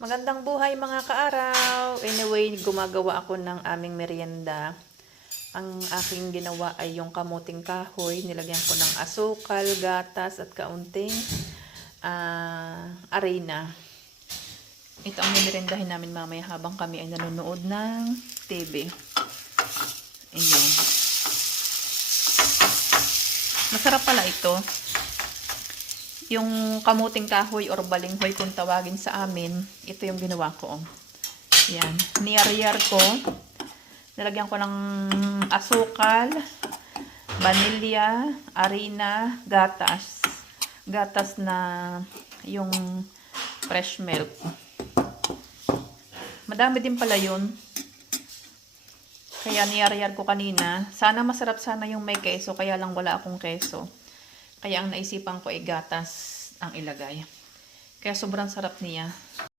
Magandang buhay mga kaaraw. Anyway, gumagawa ako ng aming merienda. Ang aking ginawa ay yung kamuting kahoy. Nilagyan ko ng asukal, gatas at kaunting arena. Ito ang meriendahin namin mamaya habang kami ay nanonood ng TV. Ayan. Masarap pala ito. Yung kamuting kahoy or balinghoy kung tawagin sa amin, ito yung ginawa ko. Yan. Niyar-yar ko. Nilagyan ko ng asukal, vanilya, arena, gatas. Gatas na yung fresh milk. Madami din pala yun. Kaya niyar-yar ko kanina. Sana masarap sana yung may keso, kaya lang wala akong keso. Kaya ang naisipan ko ay gatas ang ilagay. Kaya sobrang sarap niya.